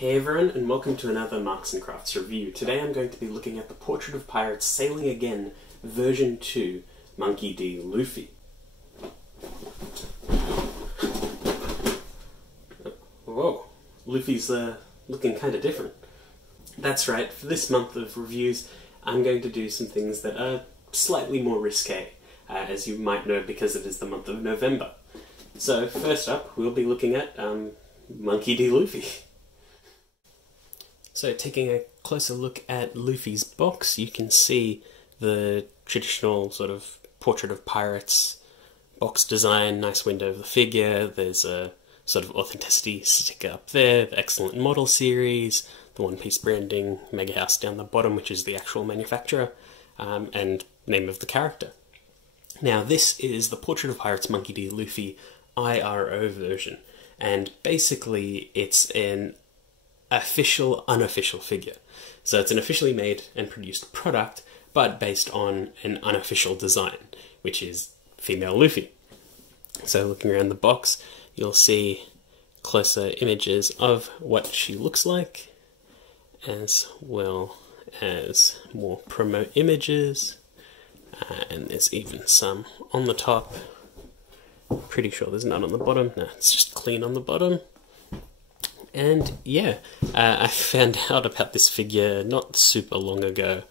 Hey everyone, and welcome to another Marks & Crafts review. Today I'm going to be looking at the Portrait of Pirates Sailing Again, version 2, Monkey D. Luffy. Whoa, Luffy's looking kind of different. That's right, for this month of reviews I'm going to do some things that are slightly more risque, as you might know because it is the month of November. So first up, we'll be looking at Monkey D. Luffy. So taking a closer look at Luffy's box, you can see the traditional sort of Portrait of Pirates box design, nice window of the figure, there's a sort of authenticity sticker up there, the excellent model series, the One Piece branding, Mega House down the bottom, which is the actual manufacturer, and name of the character. Now this is the Portrait of Pirates Monkey D. Luffy IRO version, and basically it's an official, unofficial figure. So it's an officially made and produced product, but based on an unofficial design, which is female Luffy. So looking around the box, you'll see closer images of what she looks like, as well as more promo images, and there's even some on the top. Pretty sure there's none on the bottom. No, it's just clean on the bottom. And yeah, I found out about this figure not super long ago,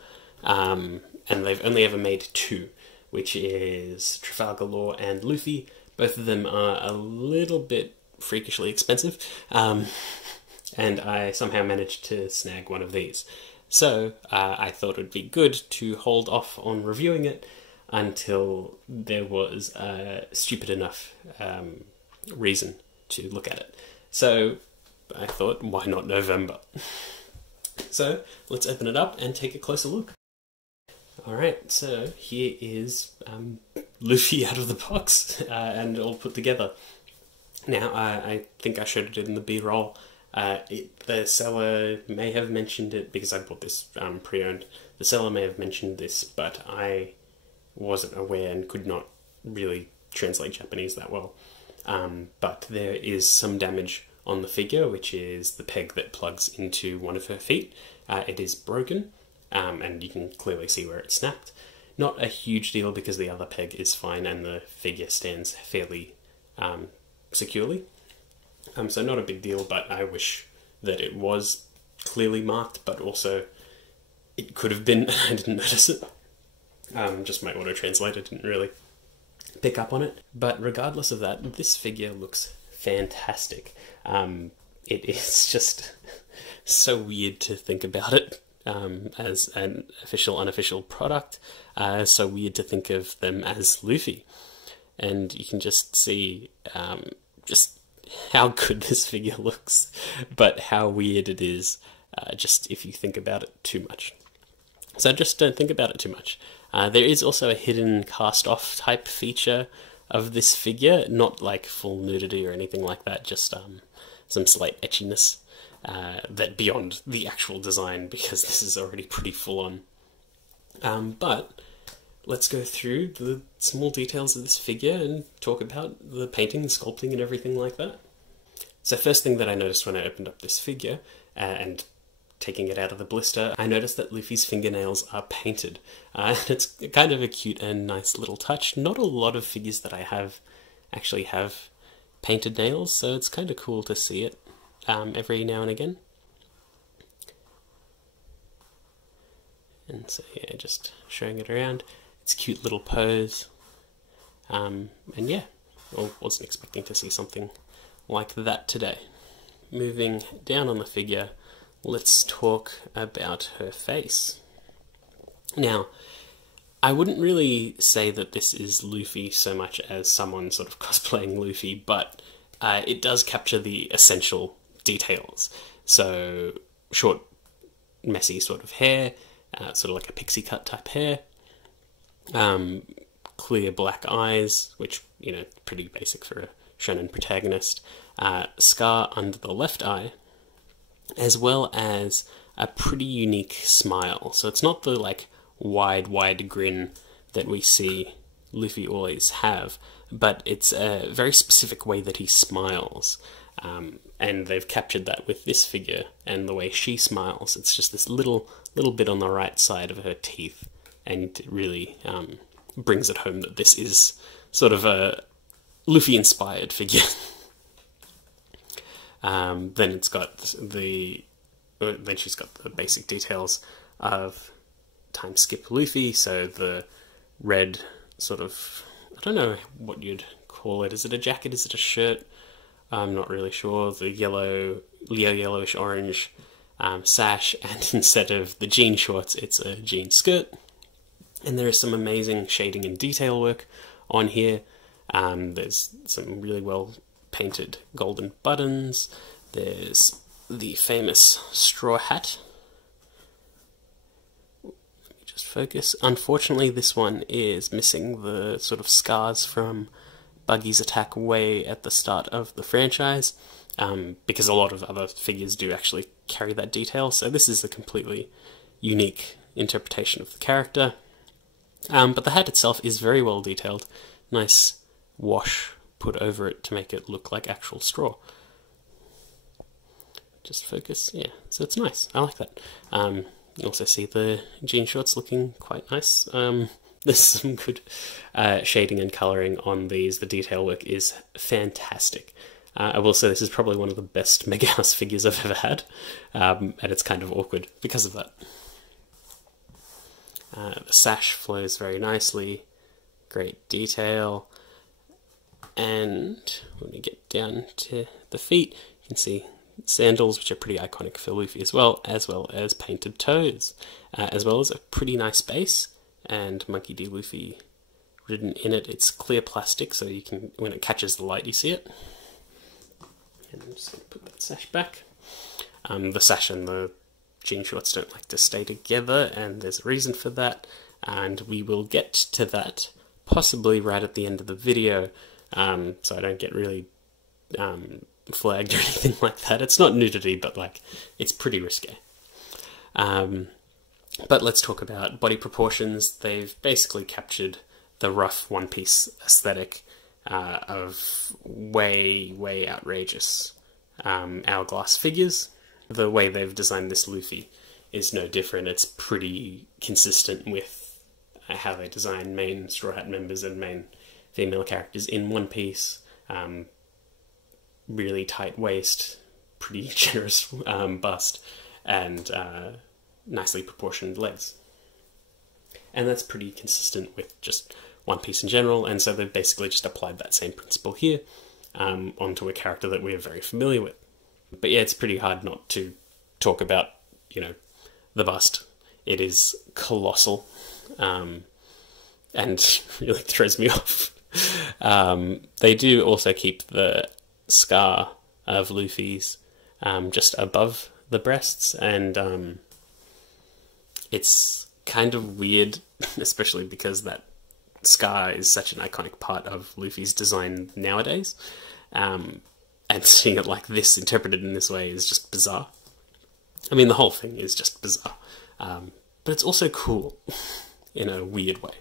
and they've only ever made two, which is Trafalgar Law and Luffy. Both of them are a little bit freakishly expensive, and I somehow managed to snag one of these. So I thought it would be good to hold off on reviewing it until there was a stupid enough reason to look at it. So I thought, why not November? So let's open it up and take a closer look. Alright, so here is Luffy out of the box and all put together. Now, I think I showed it in the B-roll. The seller may have mentioned it, because I bought this pre-owned. The seller may have mentioned this, but I wasn't aware and could not really translate Japanese that well. But there is some damage on the figure, which is the peg that plugs into one of her feet. It is broken, and you can clearly see where it snapped. Not a huge deal because the other peg is fine and the figure stands fairly securely. So not a big deal, but I wish that it was clearly marked, but also it could have been, I didn't notice it. Just my auto-translator didn't really pick up on it. But regardless of that, this figure looks fantastic. It is just so weird to think about it as an official, unofficial product. So weird to think of them as Luffy. And you can just see just how good this figure looks, but how weird it is just if you think about it too much. So just don't think about it too much. There is also a hidden cast-off type feature of this figure, not like full nudity or anything like that, just some slight etchiness that beyond the actual design, because this is already pretty full on. But let's go through the small details of this figure and talk about the painting, the sculpting and everything like that. So first thing that I noticed when I opened up this figure and taking it out of the blister, I noticed that Luffy's fingernails are painted. And it's kind of a cute and nice little touch. Not a lot of figures that I have actually have painted nails, so it's kind of cool to see it every now and again. And so yeah, just showing it around. It's a cute little pose. And yeah, I wasn't expecting to see something like that today. Moving down on the figure, let's talk about her face. Now, I wouldn't really say that this is Luffy so much as someone sort of cosplaying Luffy, but it does capture the essential details. So, short, messy sort of hair, sort of like a pixie cut type hair, clear black eyes, which, you know, pretty basic for a shonen protagonist, scar under the left eye, as well as a pretty unique smile. So it's not the like wide grin that we see Luffy always have, but it's a very specific way that he smiles. and they've captured that with this figure and the way she smiles. It's just this little bit on the right side of her teeth, and it really brings it home that this is sort of a Luffy-inspired figure. Then it's got then she's got the basic details of time skip Luffy, so the red sort of, I don't know what you'd call it. Is it a jacket? Is it a shirt? I'm not really sure. The yellowish orange sash, and instead of the jean shorts, it's a jean skirt. And there is some amazing shading and detail work on here. There's some really well painted golden buttons. There's the famous straw hat. Let me just focus. Unfortunately, this one is missing the sort of scars from Buggy's attack way at the start of the franchise, because a lot of other figures do actually carry that detail, so this is a completely unique interpretation of the character. But the hat itself is very well detailed. Nice wash put over it to make it look like actual straw. Just focus, yeah, so it's nice. I like that. You also see the jean shorts looking quite nice. There's some good shading and colouring on these. The detail work is fantastic. I will say this is probably one of the best Mega House figures I've ever had, and it's kind of awkward because of that. The sash flows very nicely, great detail, and when we get down to the feet, you can see sandals, which are pretty iconic for Luffy as well as painted toes, as well as a pretty nice base, and Monkey D. Luffy written in it. It's clear plastic, so you can, when it catches the light, you see it. And I'm just going to put that sash back. The sash and the jean shorts don't like to stay together, and there's a reason for that, and we will get to that possibly right at the end of the video, so I don't get really flagged or anything like that. It's not nudity, but like, it's pretty risque. But let's talk about body proportions. They've basically captured the rough One Piece aesthetic of way outrageous hourglass figures. The way they've designed this Luffy is no different. It's pretty consistent with how they design main Straw Hat members and main female characters in One Piece. Really tight waist, pretty generous bust, and nicely proportioned legs. And that's pretty consistent with just One Piece in general, and so they've basically just applied that same principle here onto a character that we're very familiar with. But yeah, it's pretty hard not to talk about, you know, the bust. It is colossal, and really throws me off. They do also keep the scar of Luffy's just above the breasts, and it's kind of weird, especially because that scar is such an iconic part of Luffy's design nowadays. And seeing it like this, interpreted in this way, is just bizarre. I mean, the whole thing is just bizarre. But it's also cool, in a weird way.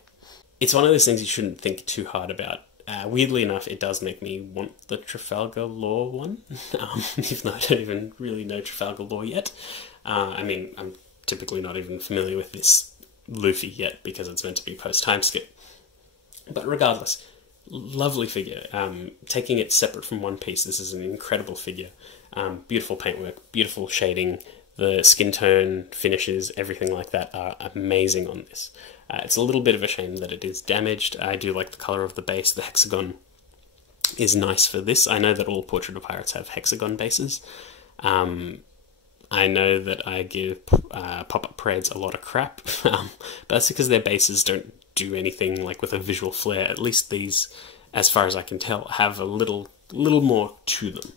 It's one of those things you shouldn't think too hard about. Weirdly enough, it does make me want the Trafalgar Law one, even though I don't even really know Trafalgar Law yet. I mean, I'm typically not even familiar with this Luffy yet, because it's meant to be post-time skip. But regardless, lovely figure. Taking it separate from One Piece, this is an incredible figure. Beautiful paintwork, beautiful shading, the skin tone, finishes, everything like that are amazing on this. It's a little bit of a shame that it is damaged. I do like the colour of the base. The hexagon is nice for this. I know that all Portrait of Pirates have hexagon bases. I know that I give pop-up parades a lot of crap, but that's because their bases don't do anything like with a visual flair. At least these, as far as I can tell, have a little more to them.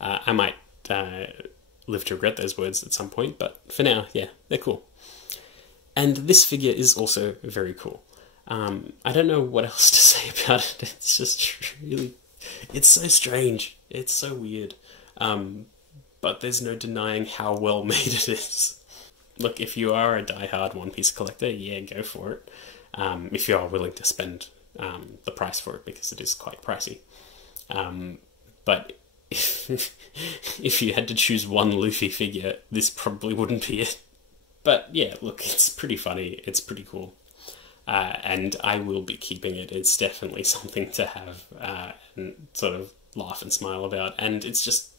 I might live to regret those words at some point, but for now, yeah, they're cool. And this figure is also very cool. I don't know what else to say about it. It's just really, it's so strange. It's so weird. But there's no denying how well made it is. Look, if you are a die-hard One Piece collector, yeah, go for it. If you are willing to spend the price for it, because it is quite pricey. But if you had to choose one Luffy figure, this probably wouldn't be it. But yeah, look, it's pretty funny. It's pretty cool. And I will be keeping it. It's definitely something to have and sort of laugh and smile about. And it's just,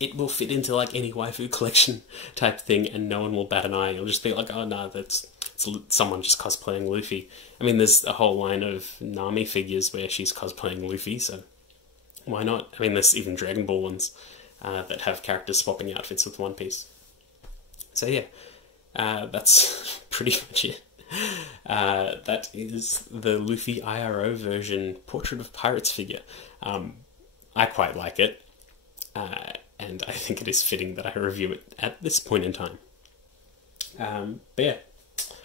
it will fit into like any waifu collection type thing, and no one will bat an eye. You'll just be like, oh no, it's someone just cosplaying Luffy. I mean, there's a whole line of Nami figures where she's cosplaying Luffy, so why not? I mean, there's even Dragon Ball ones that have characters swapping outfits with One Piece. So yeah, that's pretty much it. That is the Luffy IRO version Portrait of Pirates figure. I quite like it, and I think it is fitting that I review it at this point in time. But yeah,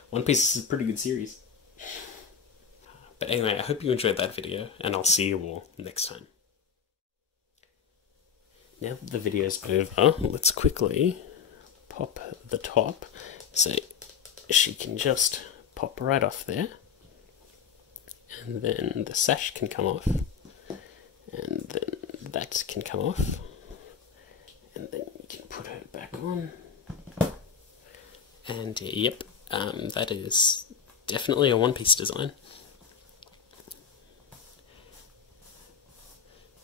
One Piece is a pretty good series. But anyway, I hope you enjoyed that video, and I'll see you all next time. Now that the video's over, let's quickly pop the top so she can just pop right off there, and then the sash can come off, and then that can come off, and then you can put her back on, and yep, that is definitely a One Piece design.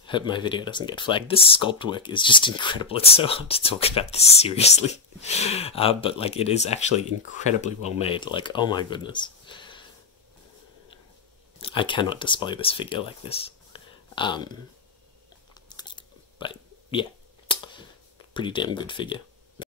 Hope my video doesn't get flagged. This sculpt work is just incredible. It's so hard to talk about this seriously. But like, it is actually incredibly well made. Like, oh my goodness. I cannot display this figure like this. But yeah, pretty damn good figure.